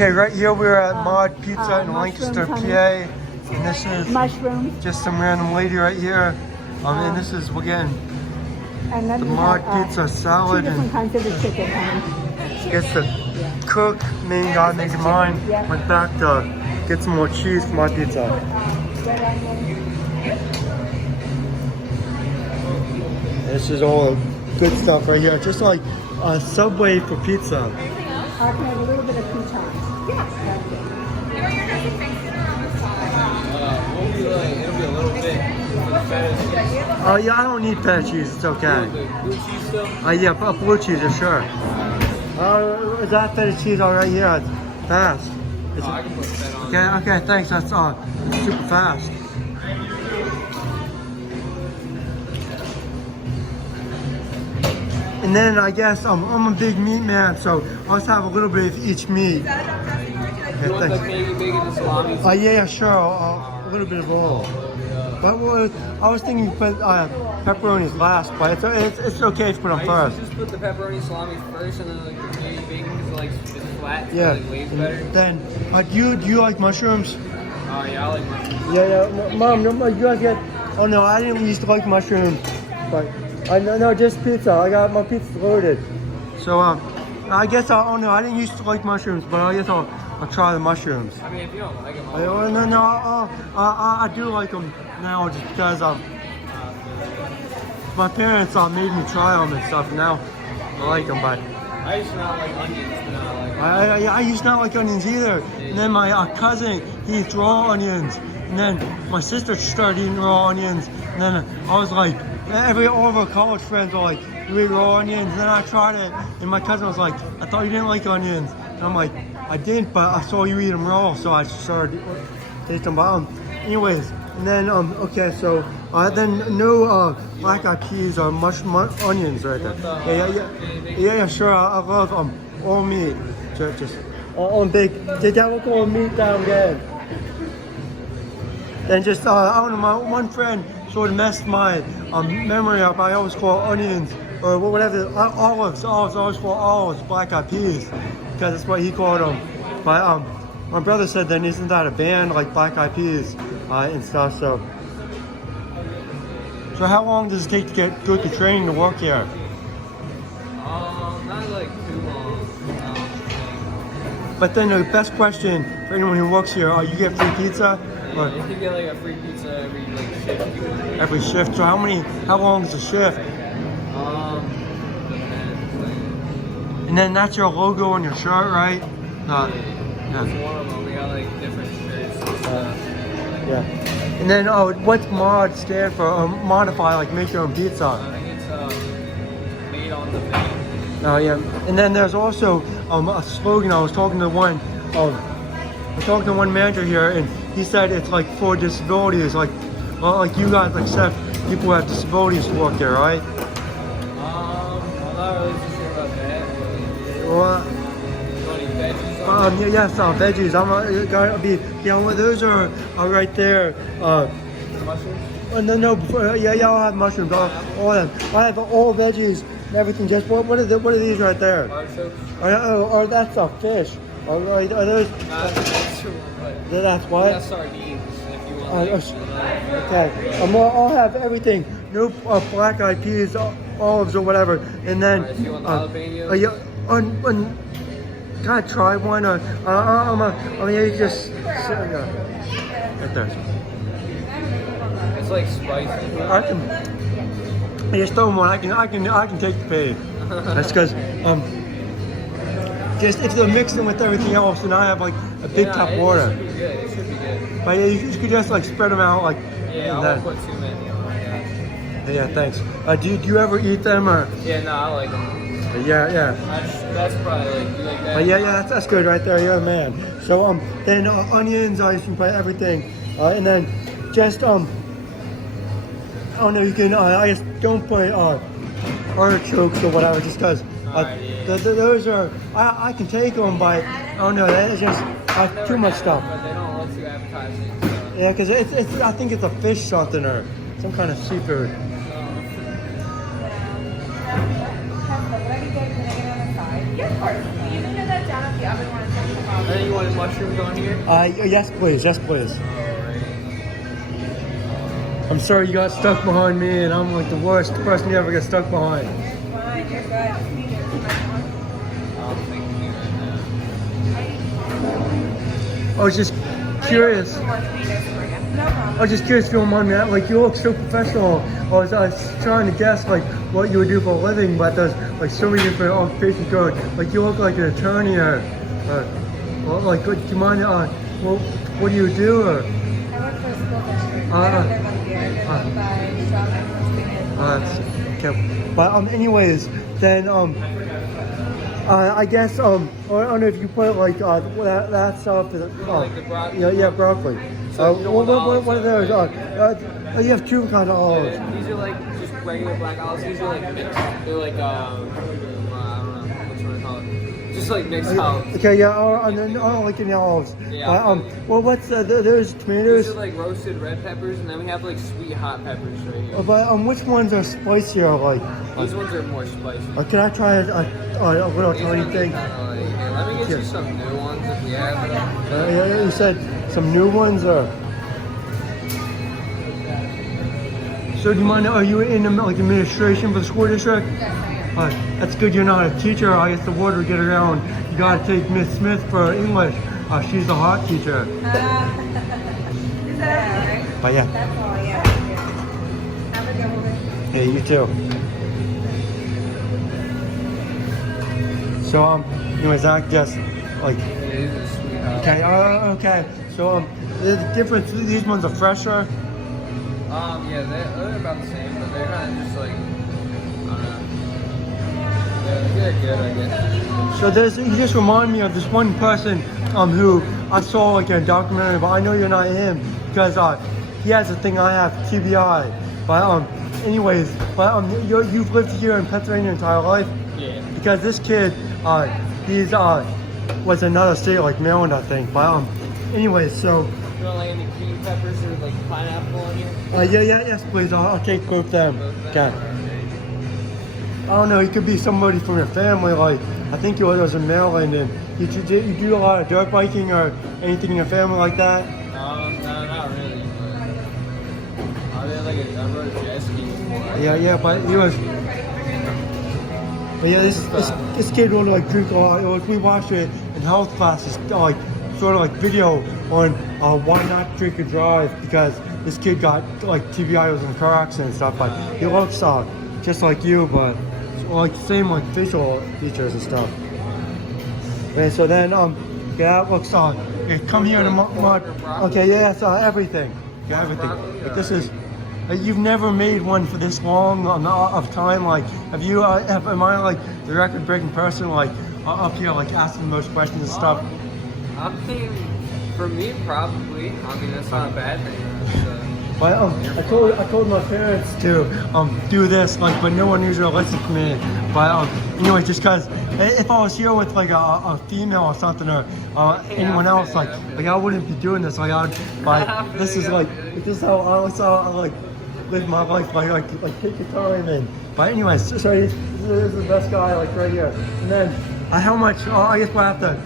Okay, right here we're at Mod Pizza in Lancaster, PA. And this is mushrooms. just some random lady right here. And this is, we're getting and then the Mod Pizza salad. 2 different kinds of the chicken, honey. Gets the cook, main guy making mine. Went back to get some more cheese for my pizza. This is all good stuff right here. Just like a Subway for pizza. I can have a little bit of croutons. Yeah. You want your dressing mixed in or on the side? It'll be a little bit for the feta cheese. Oh yeah, I don't need feta cheese. It's okay. Blue cheese still? Yeah, blue cheese, yeah, sure. Is that feta cheese all right here? It's fast. I can put feta on. Okay, thanks. That's it's super fast. And then I guess I'm a big meat man, so I'll just have a little bit of each meat. You want the Canadian bacon and salami? Yeah, sure. A little bit of all. But I was thinking you put pepperonis last, but it's okay to put them first. Just put the pepperoni salami first, and then like the Canadian bacon because it's flat, so Yeah. it waves better. Then, do you like mushrooms? Oh yeah, I like mushrooms. Yeah. Mom, no, you guys get. Oh no, I didn't used to like mushrooms, but no, just pizza. I got my pizza loaded. So I guess I didn't used to like mushrooms, but I guess I'll try the mushrooms. I mean, if you don't like them, I do like them now just because my parents made me try them and stuff. Now I like them, but I used to not like onions, but now I like them. I used to not like onions either. And then my cousin, he eats raw onions. And then my sister started eating raw onions. And then I was like, all of our college friends were like, you eat raw onions? And then I tried it, and my cousin was like, I thought you didn't like onions. And I'm like, I didn't, but I saw you eat them raw, so I started tasting them. Anyways, and then okay, so then no black eyed peas or onions right there. Yeah, sure. I love all meat. Just all big. Did that all meat down there? Then just I don't know. My one friend sort of messed my memory up. I always call onions or whatever olives. I always call olives black eyed peas because that's what he called them. But my brother said, then isn't that a band like black eyed peas and stuff? So how long does it take to go to training to work here? Not like too long. But then the best question for anyone who works here: you get free pizza? Or You can get like a free pizza every shift you want. every shift. So how long is the shift? And then that's your logo on your shirt, right? That's one of them. We got like different shirts. Yeah. And then what's mod stand for? Modify, like make your own pizza. I think it's made on the Venic. Oh yeah. And then there's also a slogan. I was talking to one manager here, and he said it's like for disabilities, like you guys accept people who have disabilities to work there, right? I'm not really too sure about that. Well, yes, veggies. Gotta be. Yeah, those are right there. Mushrooms? No. I'll have mushrooms. All of them. I have all veggies and everything. Just what are these right there? Artichokes? Or that's a fish. Are those? That's true. That's what? That's sardines. If you want. Okay. I'll have everything. No black eyed peas, olives or whatever. And then. If you want the jalapeno? Can I try one? You just right there. It's like spicy. I just throw one. I can take the pay. That's because just if they're mixing with everything else, and I have like a big top water. It should be good. But yeah, you could just like spread them out like. Yeah, I won't put too many on. Yeah, thanks. Do you ever eat them or? Yeah, no, I like them. Yeah. That's probably like you like that. Yeah, that's good right there. You're a man. So then onions, you can put everything, and then just I don't know. You can I guess don't put artichokes or whatever, just because those are I can take them, but I don't know. That is just too much stuff. But they don't look too appetizing. So. Yeah, because it's I think it's a fish something or some kind of seafood. Yeah, of course. You can put that down if the oven wants to come out. And then you wanted mushrooms on here? Yes, please. Yes, please. Alright. I'm sorry you got stuck behind me, and I'm like the worst person you ever get stuck behind. You're fine. You're good. I'm thinking right now. I was just curious. No problem. I was just curious if you don't mind me. Like, you look so professional. I was trying to guess like what you would do for a living, but there's like so many different occupations going. Like, you look like an attorney, or well, like, do you mind? Well, what do you do? Or I work for a school district. I don't live on here. I live by that's okay. But anyways, then I guess I don't know if you put like that stuff. Like the broccoli? Yeah, broccoli. So you know what What are those? You have two kind of olives. These are like just regular black olives. These are like mixed. They're like I don't know what you want to call it. Just like mixed olives. Okay, yeah, and then I don't like any olives. Yeah. Well, what's those tomatoes? These are like roasted red peppers, and then we have like sweet hot peppers right here. But which ones are spicier? Like These ones are more spicy. can I try a little These tiny ones are thing? kinda like, here, let me get you some new ones if we have them. Yeah, you said some new ones, or? So do you mind? Are you in like administration for the school district? Yes, I am. That's good. You're not a teacher. I guess the word will get around. You gotta take Miss Smith for English. She's a hot teacher. Is that all right? But yeah, That's all, yeah. Have a good one. yeah, you too. So anyways, I guess like It is a sweet hot. okay, okay. So the difference. These ones are fresher. Yeah, they're about the same, but they're kind of just like, I don't know. They're good, I guess. So you just remind me of this one person who I saw like in a documentary, but I know you're not him because he has a thing I have, TBI. But anyways, you've lived here in Pennsylvania your entire life. Yeah. Because this kid, he's was another state like Maryland, I think. But anyways, so You want like any green peppers or like pineapple on here? yes, please. I'll take both of them. Okay. I don't know. He could be somebody from your family. Like I think he was in Maryland, and you do a lot of dirt biking or anything in your family like that. No, not really. I rode a jet ski before. Yeah, but he was. But yeah, this kid would like drink a lot. We watched it in health classes, like sort of like video on why not drink and drive, because this kid got like TBI, was in car accident and stuff. But he looks just like you, but like same like facial features and stuff. And so then yeah, it looks yeah, come here to mod. Okay, yeah, it's everything. Yeah, everything. Like this is. You've never made one for this long of time. Like, am I like the record-breaking person? Like up here, like asking the most questions and stuff. I'm thinking, for me, probably. I mean, that's not a bad thing. But I told my parents to do this, like, but no one usually listens to me. But anyway, just because if I was here with like a female or something, or anyone else, like I wouldn't be doing this. Like, this is how I like live my life. Like take your time. And but anyways, so this is the best guy, like right here. And then how much? I guess we'll have to.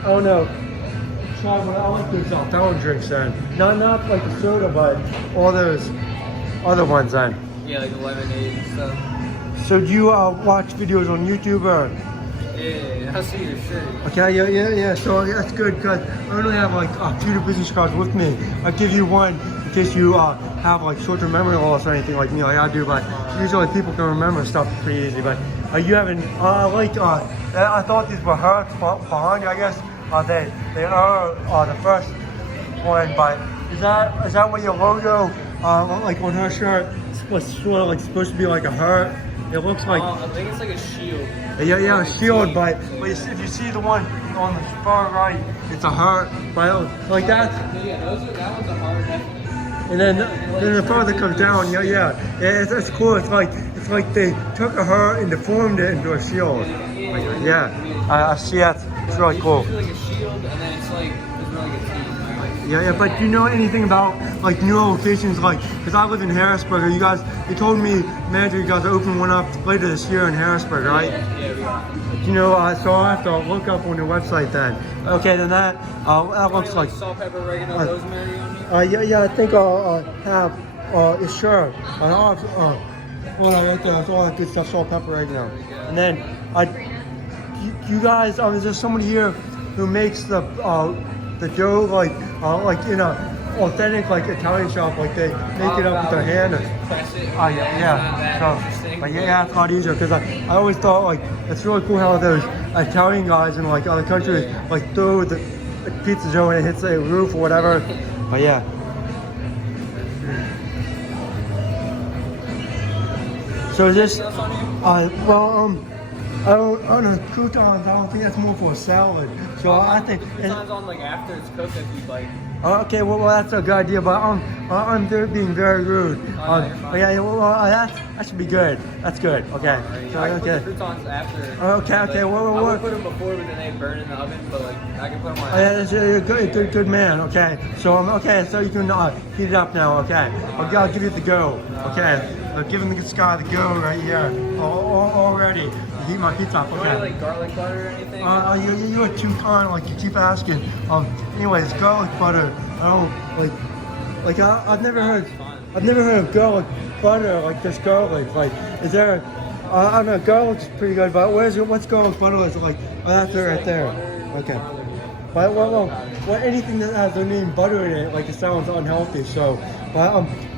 I don't know. Try what I like those fountain drinks then. Not like the soda, but all those other ones then. Yeah, like the lemonade and stuff. So do you watch videos on YouTube or? Yeah, I see your shirt. Okay, yeah. So that's good because I only have like a few business cards with me. I'll give you one in case you have like short-term memory loss or anything like me, like I do. But usually people can remember stuff pretty easy. But you haven't I thought these were hearts behind you. I guess they are the first one. But is that what your logo like on her shirt was sort of like supposed to be like a heart? It looks like. I think it's like a shield. Yeah, a shield, but if you see the one on the far right, it's a heart, but like that. Yeah, that one's a heart. And then the further it comes down, yeah, it's cool. It's like they took a heart and deformed it into a shield. Yeah, I see that. It's really cool. It's like a shield, and then it's like a teeth. Yeah, but do you know anything about like new locations? Like, because I live in Harrisburg. You told me, manager, you guys are opening one up later this year in Harrisburg, right? Yeah, we are. You know, so I have to look up on your website then. Okay, then that looks like. Salt, pepper, oregano, rosemary on you? Yeah, I think I'll have. Sure. I'll have. All that right there. That's all that good stuff. Salt, pepper, oregano. And then you guys. Is there someone here who makes the dough like in a authentic like Italian shop, like they make it up with their hand? Press it. Yeah. So, yeah, it's a lot easier because I always thought like it's really cool how those Italian guys in like other countries like throw the pizza dough and it hits the roof or whatever. But yeah. So this, I don't know, croutons, I don't think that's more for a salad. So I think. Croutons on like after it's cooked if you'd like. Okay, well that's a good idea, but I'm being very rude. Yeah, well that should be good. That's good. Okay. So, I can put the croutons after. Okay. Like, Well. I would put them before, but then they burn in the oven. But like I can put them on. Yeah, that's a good man. Okay. So okay. So you can heat it up now. Okay. I'll give you the go. Okay. I'm giving this guy the go right here. Already. Heat my pizza up. Okay. Like garlic butter or anything? You are too kind. Like you keep asking. Anyways, garlic butter. I don't like. I've never heard of garlic butter like this garlic. Like, is there? I don't know. Garlic's pretty good, but what's garlic butter? Is it like? Oh, that's it right there. Okay. But well, anything that has the name butter in it, like it sounds unhealthy. So,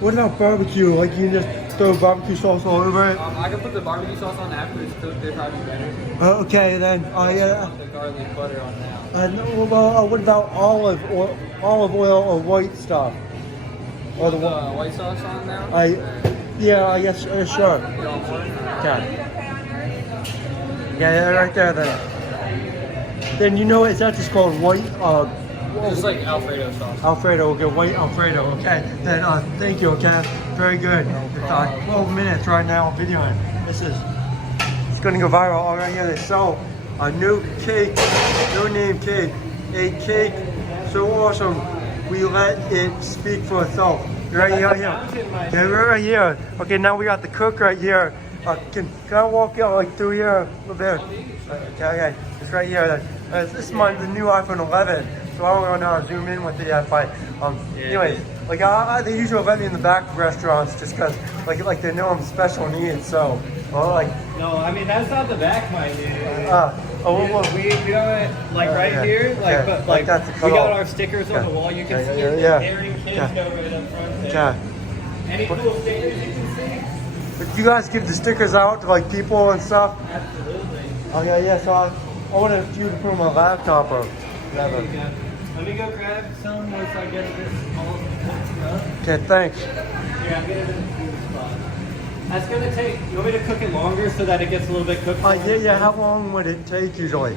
what about barbecue? Like you can just throw barbecue sauce all over it. I can put the barbecue sauce on after it's cooked. They're probably better. Okay, then. Yeah. The garlic butter on now. What about olive oil or white stuff? Or the white sauce on now? Yeah, I guess sure. Okay. Yeah, right there then. Then you know is that just called white? It's like Alfredo sauce. Alfredo, okay, white Alfredo, okay. Then thank you, okay. Very good. It's 12 minutes right now videoing. It's gonna go viral. All right, here they sell a new cake, no name cake. A cake so awesome, we let it speak for itself. Right here. Yeah, right here. Okay, now we got the cook right here. Can I walk out like through here a little bit? Okay. It's right here. This is the new iPhone 11, so I don't know how to zoom in with it yet. But anyways, like they usually let me in the back of restaurants just because like they know I'm special needs. So No, I mean that's not the back, my dude. We got it like right here, but like that's we got our stickers on the wall. You can see it. Daring kids go right up front there. Any cool stickers you can see? But you guys give the stickers out to like people and stuff? Absolutely. Oh yeah. So I wanted you to put on my laptop or whatever. Let me go grab some once I get this all mixed up. Okay, thanks. Here, I'm gonna do the food spot. That's gonna take. You want me to cook it longer so that it gets a little bit cooked? Yeah. How long would it take usually?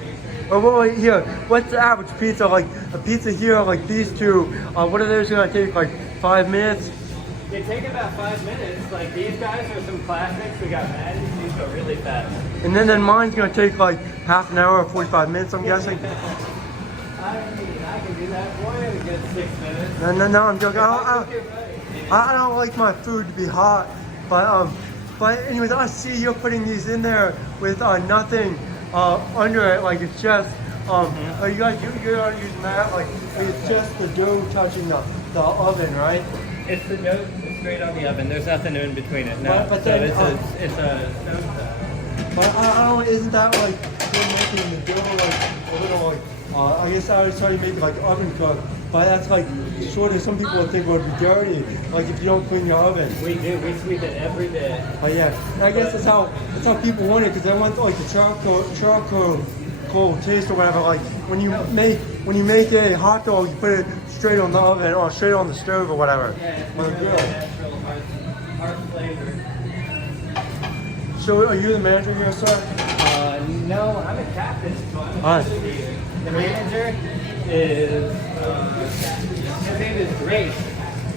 Wait, here. What's the average pizza? Like a pizza here, like these two. What are those gonna take? Like 5 minutes? They take about 5 minutes. Like these guys are some classics. We got Madden. These go really fast. And then mine's gonna take like half an hour or 45 minutes. I'm guessing. I can do that for you in a good 6 minutes. No. I'm joking. I don't like my food to be hot, but anyways, I see you're putting these in there with nothing under it, like it's just are you guys you're not using that, like it's just the dough touching the oven, right? It's the dough straight on the oven. There's nothing in between it. No, but so then, it's a stove top. But isn't that like you're making the dough like a little like I guess I was trying to make it like oven cook, but that's like sort of some people would think it would be dirty, like if you don't clean your oven. We do. We sweep it every day. Oh yeah, I guess that's how people want it because they want like the charcoal taste or whatever. Like when you make a hot dog, you put it straight on the oven or straight on the stove or whatever. Yeah, it's really natural, heart flavor. So are you the manager here, sir? No, I'm a captain. So I'm here. The manager is his name is Grace.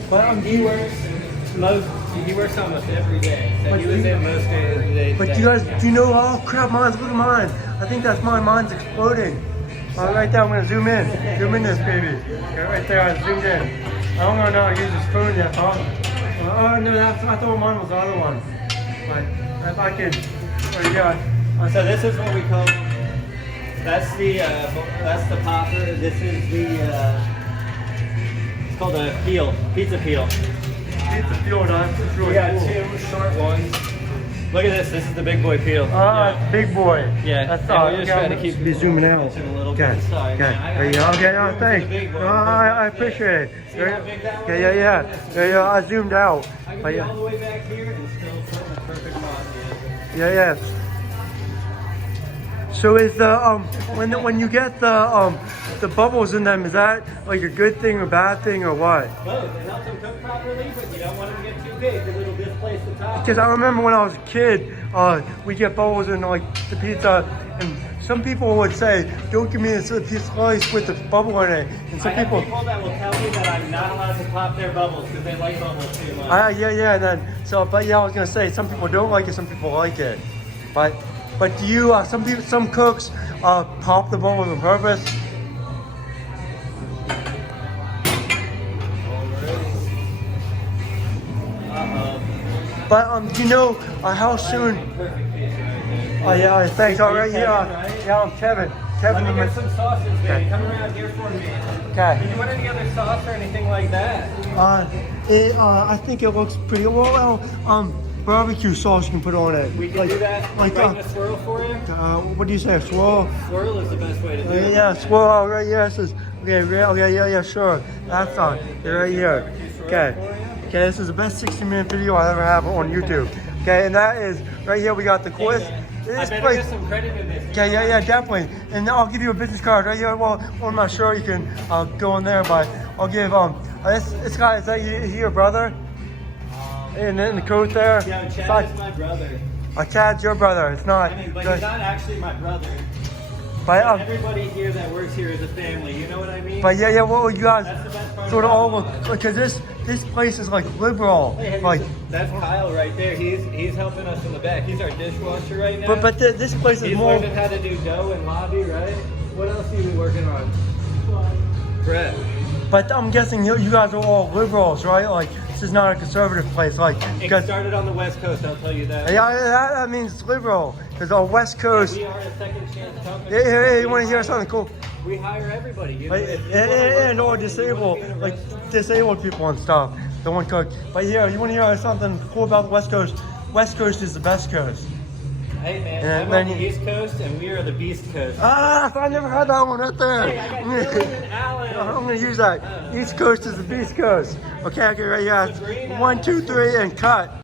But he works almost every day. So he was in most days. But you guys, do you know? Oh crap, look at mine. I think that's mine. Mine's exploding. Right there, I'm gonna zoom in. Zoom in this baby. Right there, I zoomed in. I don't know how to use this phone yet, huh? Oh no, I thought mine was the other one. But if I could, yeah. So this is what we call That's the popper. This is the it's called a peel, pizza peel. Pizza peel, that's really We got cool. 2 short ones. Look at this. This is the big boy peel. Big boy. Yeah. That's And all. we're just trying to keep be zooming out. a little Okay. bit. Sorry, Okay. man. There you go. Okay. No, the thanks. big one. No, I appreciate it. See how big that one Okay. Yeah. is? Yeah. I zoomed out. I can But be yeah. all the way back here and still put the perfect mod in. Yeah. So is the when you get the bubbles in them, is that like a good thing or bad thing or what? Both. It helps them cook properly, but you don't want them to get too big because it'll displace the top. Because I remember when I was a kid, we get bubbles in like the pizza, and some people would say, "Don't give me a pizza slice with the bubble in it." And some I have people, people that will tell me that I'm not allowed to pop their bubbles because they like bubbles too much. yeah, and then but yeah, I was gonna say some people don't like it, some people like it, but do you? Some cooks pop the bubbles on purpose. But do you know how soon? Oh yeah, thanks. All right, yeah, I'm Kevin. Kevin. Let me get some sauces, baby. Okay. Come around here for me. Okay. Did you want any other sauce or anything like that? I think it looks pretty well. Barbecue sauce you can put on it. We can do that. Like Right in a swirl for you. what do you say? A swirl? Swirl is the best way to do it. Yeah, swirl. All right, yes. Yeah, sure. That's on. Right here. Okay. Okay, this is the best 60-minute video I ever have on YouTube. Okay, and that is right here. We got the quiz. I better get some credit in this. Okay, yeah, definitely. And I'll give you a business card right here. Well, on my shirt, you can go in there, but I'll give this guy. Is that your brother? And in the coat there. Yeah, Chad is my brother. Chad's your brother. It's not. I mean, but he's not actually my brother. But everybody here that works here is a family. You know what I mean? But yeah, well, you guys That's the best part sort of about all look because this place is like liberal. Hey, Like, that's Kyle right there. He's helping us in the back. He's our dishwasher right now. but this place is He's more. learning how to do dough and lobby, right? What else are you working on? Brett. But I'm guessing you guys are all liberals, right? Like this is not a conservative place. Like It because started on the West Coast, I'll tell you that. yeah, that means it's liberal. Because on West Coast. We are a second chance company. Hey, you want to hear something cool? We hire everybody. You know, Like, if you wanna work and or hard, you disabled, wanna be in a like restaurant. disabled people and stuff. Don't want to cook. But yeah, you want to hear something cool about the West Coast? West Coast is the best coast. Hey man, And I'm then on the you- East Coast and we are the Beast Coast. I never had that one right there. Hey, I got Dylan and Alan. I'm gonna use that. East Coast is the Beast Coast. Okay, right here. 1, 2, 3, and cut.